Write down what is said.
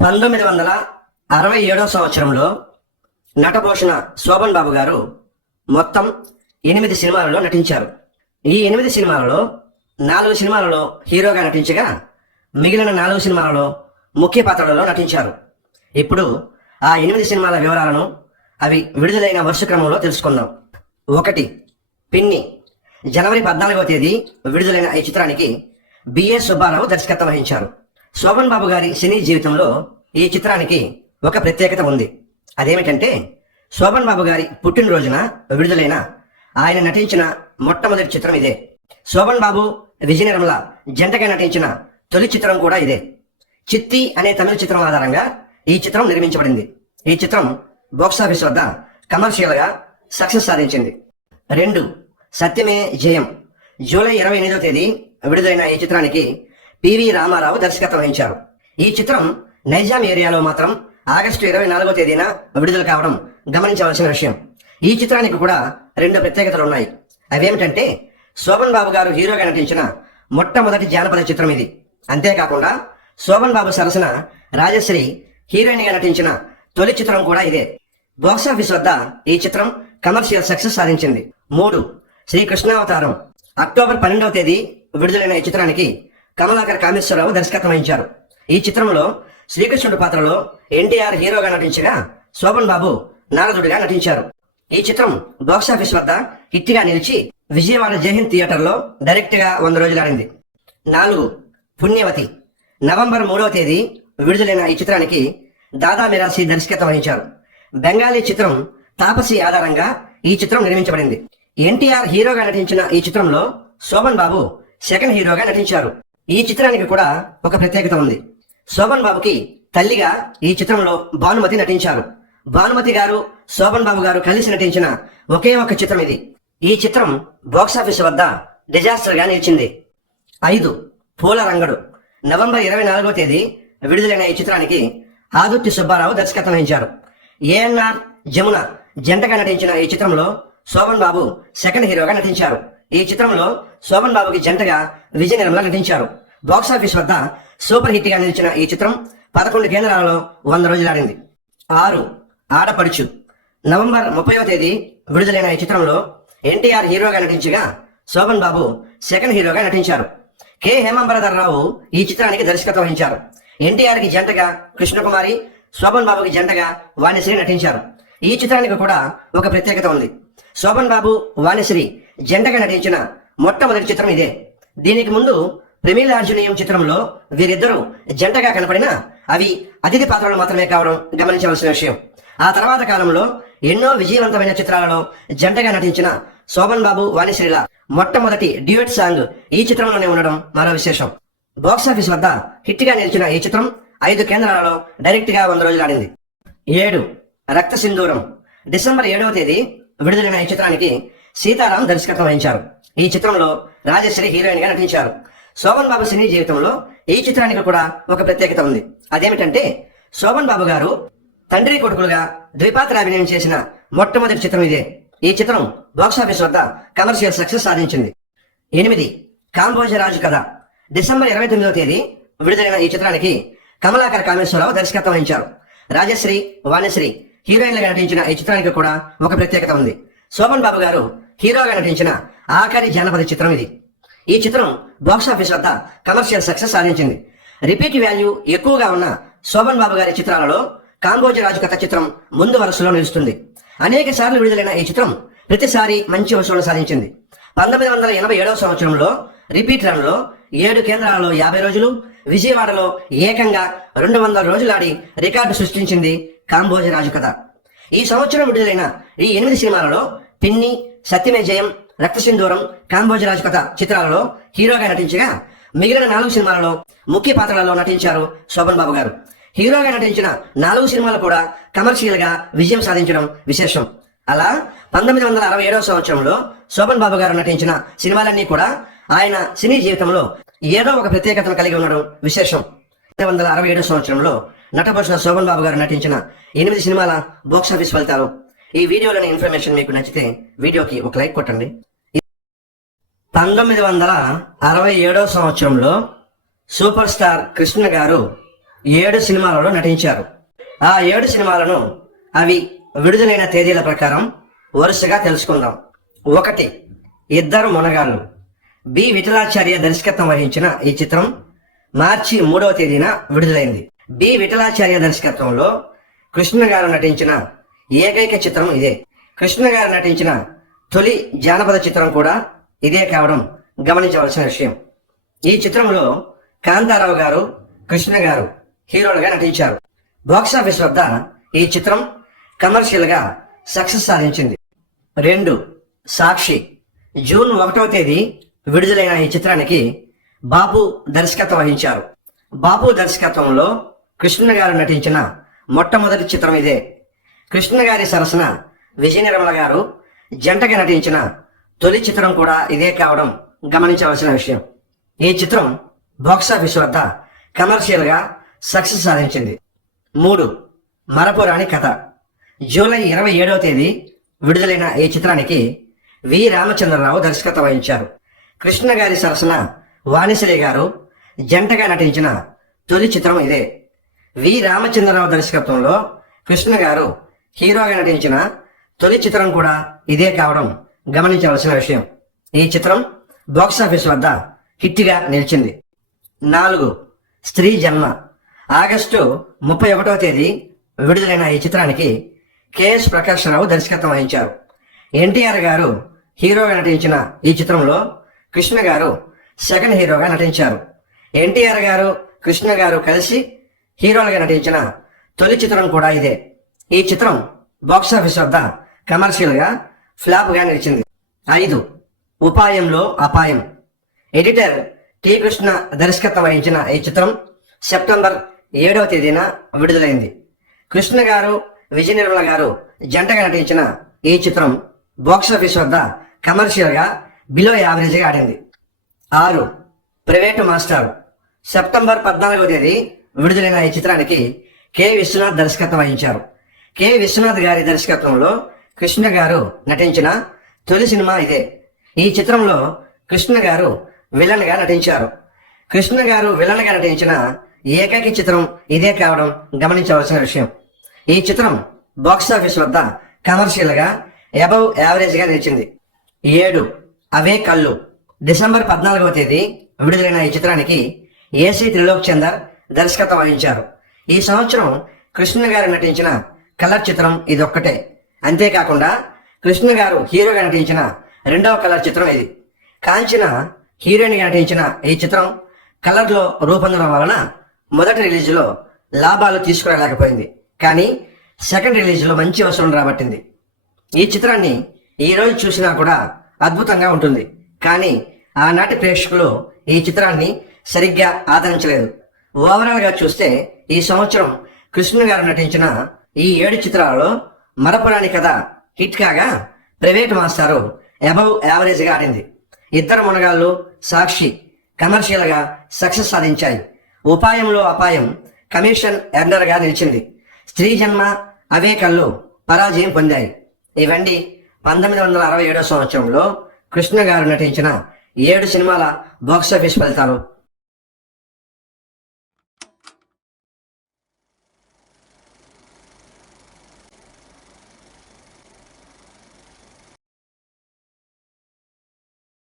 పంతొమ్మిది వందల అరవై ఏడో సంవత్సరంలో నటభూషణ శోభన్ బాబు గారు మొత్తం ఎనిమిది సినిమాలలో నటించారు. ఈ ఎనిమిది సినిమాలలో నాలుగు సినిమాలలో హీరోగా నటించగా మిగిలిన నాలుగు సినిమాలలో ముఖ్య పాత్రలలో నటించారు. ఇప్పుడు ఆ ఎనిమిది సినిమాల వివరాలను అవి విడుదలైన వరుస క్రమంలో తెలుసుకుందాం. ఒకటి పిన్ని. జనవరి పద్నాలుగవ తేదీ విడుదలైన ఈ చిత్రానికి బిఎస్ సుబ్బారావు దర్శకత్వం వహించారు. శోభన్ బాబు గారి సినీ జీవితంలో ఈ చిత్రానికి ఒక ప్రత్యేకత ఉంది. అదేమిటంటే శోభన్ బాబు గారి పుట్టినరోజున విడుదలైన ఆయన నటించిన మొట్టమొదటి చిత్రం ఇదే. శోభన్ బాబు విజయనిర్మల జంటగా నటించిన తొలి చిత్రం కూడా ఇదే. చిత్తి అనే తమిళ చిత్రం ఆధారంగా ఈ చిత్రం నిర్మించబడింది. ఈ చిత్రం బాక్సాఫీస్ వద్ద కమర్షియల్గా సక్సెస్ సాధించింది. రెండు సత్యమే జయం. జూలై ఇరవై ఎనిమిదవ తేదీ విడుదలైన ఈ చిత్రానికి పివి రామారావు దర్శకత్వం వహించారు. ఈ చిత్రం నైజాం ఏరియాలో మాత్రం ఆగస్టు ఇరవై నాలుగో తేదీన విడుదల కావడం గమనించవలసిన విషయం. ఈ చిత్రానికి కూడా రెండు ప్రత్యేకతలు ఉన్నాయి. అవేమిటంటే శోభన్ బాబు గారు హీరోగా నటించిన మొట్టమొదటి జానపద చిత్రం ఇది. అంతేకాకుండా శోభన్ బాబు సరసన రాజశ్రీ హీరోయిన్గా నటించిన తొలి చిత్రం కూడా ఇదే. బాక్సాఫీస్ వద్ద ఈ చిత్రం కమర్షియల్ సక్సెస్ సాధించింది. మూడు శ్రీ కృష్ణావతారం అక్టోబర్ పన్నెండవ తేదీ విడుదలైన ఈ చిత్రానికి కమలాకర్ కామేశ్వరరావు దర్శకత్వం వహించారు. ఈ చిత్రంలో శ్రీకృష్ణుడు పాత్రలో ఎన్టీఆర్ హీరోగా నటించగా శోభన్ బాబు నారదుడిగా నటించారు. ఈ చిత్రం బాక్సాఫీస్ వద్ద హిట్గా నిలిచి విజయవాడ జయహింద్ థియేటర్లో డైరెక్ట్గా డైరెక్ట్గా వంద రోజులు ఆడింది నాలుగు పుణ్యవతి. నవంబర్ మూడవ తేదీ విడుదలైన ఈ చిత్రానికి దాదా మిరాసి దర్శకత్వం వహించారు. బెంగాలీ చిత్రం తాపసి ఆధారంగా ఈ చిత్రం నిర్మించబడింది. ఎన్టీఆర్ హీరోగా నటించిన ఈ చిత్రంలో శోభన్ బాబు సెకండ్ హీరోగా నటించారు. ఈ చిత్రానికి కూడా ఒక ప్రత్యేకత ఉంది. శోభన్ బాబుకి తల్లిగా ఈ చిత్రంలో భానుమతి నటించారు. భానుమతి గారు శోభన్ బాబు గారు కలిసి నటించిన ఒకే ఒక చిత్రం ఇది. ఈ చిత్రం బాక్సాఫీస్ వద్ద డిజాస్టర్గా నిలిచింది. ఐదు పూల రంగడు. నవంబర్ ఇరవై నాలుగో తేదీ విడుదలైన ఈ చిత్రానికి ఆదుర్తి సుబ్బారావు దర్శకత్వం వహించారు. ఏఎన్ఆర్ జమున జంటగా నటించిన ఈ చిత్రంలో శోభన్ బాబు సెకండ్ హీరోగా నటించారు. ఈ చిత్రంలో శోభన్ బాబుకి జంటగా విజయ నిర్మల నటించారు. బాక్సాఫీస్ వద్ద సూపర్ హిట్గా నిలిచిన ఈ చిత్రం పదకొండు కేంద్రాలలో వంద రోజులు ఆడింది ఆరు ఆడపడుచు. నవంబర్ ముప్పైవ తేదీ విడుదలైన ఈ చిత్రంలో ఎన్టీఆర్ హీరోగా నటించగా శోభన్ బాబు సెకండ్ హీరోగా నటించారు. కె. హేమంబరధర్రావు ఈ చిత్రానికి దర్శకత్వం వహించారు. ఎన్టీఆర్కి జంటగా కృష్ణకుమారి శోభన్ బాబుకి జంటగా వాణిశ్రీ నటించారు. ఈ చిత్రానికి కూడా ఒక ప్రత్యేకత ఉంది. శోభన్ బాబు వాణిశ్రీ జంటగా నటించిన మొట్టమొదటి చిత్రం ఇదే. దీనికి ముందు ప్రమీలార్జునీయం చిత్రంలో వీరిద్దరూ జంటగా కనపడినా అవి అతిథి పాత్రలు మాత్రమే కావడం గమనించవలసిన విషయం. ఆ తర్వాత కాలంలో ఎన్నో విజయవంతమైన చిత్రాలలో జంటగా నటించిన శోభన్ బాబు వాణిశ్రీల మొట్టమొదటి డ్యూయట్ సాంగ్ ఈ చిత్రంలోనే ఉండడం మరో విశేషం. బాక్సాఫీస్ వద్ద హిట్గా నిలిచిన ఈ చిత్రం ఐదు కేంద్రాలలో డైరెక్ట్గా వంద రోజులు ఆడింది. ఏడు రక్త సింధూరం. డిసెంబర్ ఏడవ తేదీ విడుదలైన ఈ చిత్రానికి సీతారాం దర్శకత్వం వహించారు. ఈ చిత్రంలో రాజశ్రీ హీరోయిన్గా నటించారు. శోభన్ బాబు సినీ జీవితంలో ఈ చిత్రానికి కూడా ఒక ప్రత్యేకత ఉంది. అదేమిటంటే శోభన్ బాబు గారు తండ్రి కొడుకులుగా ద్విపాత్ర అభినయం చేసిన మొట్టమొదటి చిత్రం ఇదే. ఈ చిత్రం బాక్సాఫీస్ వద్ద కమర్షియల్ సక్సెస్ సాధించింది. ఎనిమిది కాంబోజరాజు కథ. డిసెంబర్ ఇరవై తొమ్మిదవ తేదీ విడుదలైన ఈ చిత్రానికి కమలాకర్ కామేశ్వరరావు దర్శకత్వం వహించారు. రాజశ్రీ వాణిశ్రీ హీరోయిన్లుగా నటించిన ఈ చిత్రానికి కూడా ఒక ప్రత్యేకత ఉంది. శోభన్ బాబు గారు హీరోగా నటించిన ఆఖరి జానపద చిత్రం ఇది. ఈ చిత్రం బాక్సాఫీస్ వద్ద కమర్షియల్ సక్సెస్ సాధించింది. రిపీట్ వాల్యూ ఎక్కువగా ఉన్న శోభన్ బాబు గారి చిత్రాలలో కాంబోజీ రాజు కథ చిత్రం ముందు వరుసలో నిలుస్తుంది. అనేక సార్లు విడుదలైన ఈ చిత్రం ప్రతిసారి మంచి వసూలు సాధించింది. పంతొమ్మిది వందల ఎనభై ఏడవ సంవత్సరంలో రిపీట్ రన్లో ఏడు కేంద్రాలలో యాభై రోజులు విజయవాడలో ఏకంగా రెండు వందల రోజులు రికార్డు సృష్టించింది కాంబోజీ రాజు కథ. ఈ సంవత్సరం విడుదలైన ఈ ఎనిమిది సినిమాలలో పిన్ని సత్యమే జయం రక్తసింధూరం కాంబోజరాజు కథ చిత్రాలలో హీరోగా నటించగా మిగిలిన నాలుగు సినిమాలలో ముఖ్య పాత్రలలో నటించారు శోభన్ బాబు గారు. హీరోగా నటించిన నాలుగు సినిమాలు కూడా కమర్షియల్గా విజయం సాధించడం విశేషం. అలా పంతొమ్మిది వందల అరవై ఏడవ సంవత్సరంలో శోభన్ బాబు గారు నటించిన సినిమాలన్నీ కూడా ఆయన సినీ జీవితంలో ఏదో ఒక ప్రత్యేకతను కలిగి ఉండడం విశేషం. పంతొమ్మిది వందల అరవై ఏడవ సంవత్సరంలో నటభూషణ శోభన్ బాబు గారు నటించిన ఎనిమిది సినిమాల బాక్సాఫీస్ ఫలితాలు ఈ వీడియోలోని ఇన్ఫర్మేషన్ మీకు నచ్చితే వీడియోకి ఒక లైక్ కొట్టండి. పంతొమ్మిది వందల అరవై ఏడవ సంవత్సరంలో సూపర్ స్టార్ కృష్ణ గారు ఏడు సినిమాలలో నటించారు. ఆ ఏడు సినిమాలను అవి విడుదలైన తేదీల ప్రకారం వరుసగా తెలుసుకుందాం. ఒకటి ఇద్దరు మునగాళ్ళు. బి. విఠలాచార్య దర్శకత్వం వహించిన ఈ చిత్రం మార్చి మూడవ తేదీన విడుదలైంది. బి. విఠలాచార్య దర్శకత్వంలో కృష్ణ గారు నటించిన ఏకైక చిత్రం ఇదే. కృష్ణ గారు నటించిన తొలి జానపద చిత్రం కూడా ఇదే కావడం గమనించవలసిన విషయం. ఈ చిత్రంలో కాంతారావు గారు కృష్ణ గారు హీరోలుగా నటించారు. బాక్సాఫీస్ వద్ద ఈ చిత్రం కమర్షియల్గా సక్సెస్ సాధించింది. రెండు సాక్షి జూన్ ఒకటవ తేదీ విడుదలైన ఈ చిత్రానికి బాపు దర్శకత్వం వహించారు. బాపు దర్శకత్వంలో కృష్ణ గారు నటించిన మొట్టమొదటి చిత్రం ఇదే. కృష్ణ గారి సరసన విజయ నిర్మల గారు జంటగా నటించిన తొలి చిత్రం కూడా ఇదే కావడం గమనించవలసిన విషయం. ఈ చిత్రం బాక్సాఫీస్ వద్ద కమర్షియల్గా సక్సెస్ సాధించింది. మూడు మరపురాని కథ. జూలై ఇరవై ఏడవ తేదీ విడుదలైన ఈ చిత్రానికి వి. రామచంద్రరావు దర్శకత్వం వహించారు. కృష్ణ గారి సరసన వాణిశ్రీ గారు జంటగా నటించిన తొలి చిత్రం ఇదే. వి. రామచంద్రరావు దర్శకత్వంలో కృష్ణ గారు హీరోగా నటించిన తొలి చిత్రం కూడా ఇదే కావడం గమనించవలసిన విషయం. ఈ చిత్రం బాక్సాఫీస్ వద్ద హిట్గా నిలిచింది. నాలుగు స్త్రీ జన్మ. ఆగస్టు ముప్పై ఒకటవ తేదీ విడుదలైన ఈ చిత్రానికి కెఎస్ ప్రకాష్ రావు దర్శకత్వం వహించారు. ఎన్టీఆర్ గారు హీరోగా నటించిన ఈ చిత్రంలో కృష్ణ గారు సెకండ్ హీరోగా నటించారు. ఎన్టీఆర్ గారు కృష్ణ గారు కలిసి హీరోలుగా నటించిన తొలి చిత్రం కూడా ఇదే. ఈ చిత్రం బాక్సాఫీస్ వద్ద కమర్షియల్గా ఫ్లాప్గా నిలిచింది. ఐదు ఉపాయంలో అపాయం. ఎడిటర్ టి కృష్ణ దర్శకత్వం వహించిన ఈ చిత్రం సెప్టెంబర్ ఏడవ తేదీన విడుదలైంది. కృష్ణ గారు విజయ నిర్మల గారు జంటగా నటించిన ఈ చిత్రం బాక్సాఫీస్ వద్ద కమర్షియల్గా బిలో యావరేజ్గా ఆడింది. ఆరు ప్రైవేటు మాస్టర్ సెప్టెంబర్ పద్నాలుగవ తేదీ విడుదలైన ఈ చిత్రానికి కె. విశ్వనాథ్ దర్శకత్వం వహించారు. కె. విశ్వనాథ్ గారి దర్శకత్వంలో కృష్ణ గారు నటించిన తొలి సినిమా ఇదే. ఈ చిత్రంలో కృష్ణ గారు విలన్గా నటించారు. కృష్ణ గారు విలన్గా నటించిన ఏకైక చిత్రం ఇదే కావడం గమనించవలసిన విషయం. ఈ చిత్రం బాక్సాఫీస్ వద్ద కమర్షియల్గా అబవ్ యావరేజ్గా నిలిచింది. ఏడు అవే కళ్ళు. డిసెంబర్ పద్నాలుగవ తేదీ విడుదలైన ఈ చిత్రానికి ఏసీ త్రిలోక్ చందర్ దర్శకత్వం వహించారు. ఈ సంవత్సరం కృష్ణ గారు నటించిన కలర్ చిత్రం ఇది ఒక్కటే అంతేకాకుండా కృష్ణ గారు హీరోగా నటించిన రెండవ కలర్ చిత్రం ఇది. కాంచిన హీరోయిన్గా నటించిన ఈ చిత్రం కలర్లో రూపొందడం వలన మొదటి రిలీజ్లో లాభాలు తీసుకురాలేకపోయింది. కానీ సెకండ్ రిలీజ్లో మంచి వసూలు రాబట్టింది. ఈ చిత్రాన్ని ఈరోజు రోజు చూసినా కూడా అద్భుతంగా ఉంటుంది. కానీ ఆనాటి ప్రేక్షకులు ఈ చిత్రాన్ని సరిగ్గా ఆదరించలేదు. ఓవరాల్గా చూస్తే ఈ సంవత్సరం కృష్ణ గారు నటించిన ఈ ఏడు చిత్రాలలో మరపురాని కథ హిట్ కాగా ప్రైవేట్ మాస్టారు అబవ్ యావరేజ్గా ఆడింది. ఇద్దరు మునగాళ్ళు సాక్షి కమర్షియల్గా సక్సెస్ సాధించాయి. ఉపాయంలో అపాయం కమిషన్ ఎర్నర్గా నిలిచింది. స్త్రీ జన్మ అవే కళ్ళు పరాజయం పొందాయి. ఇవన్నీ పంతొమ్మిది వందల అరవై ఏడో సంవత్సరంలో కృష్ణ గారు నటించిన ఏడు సినిమాల బాక్సాఫీస్ ఫలితాలు.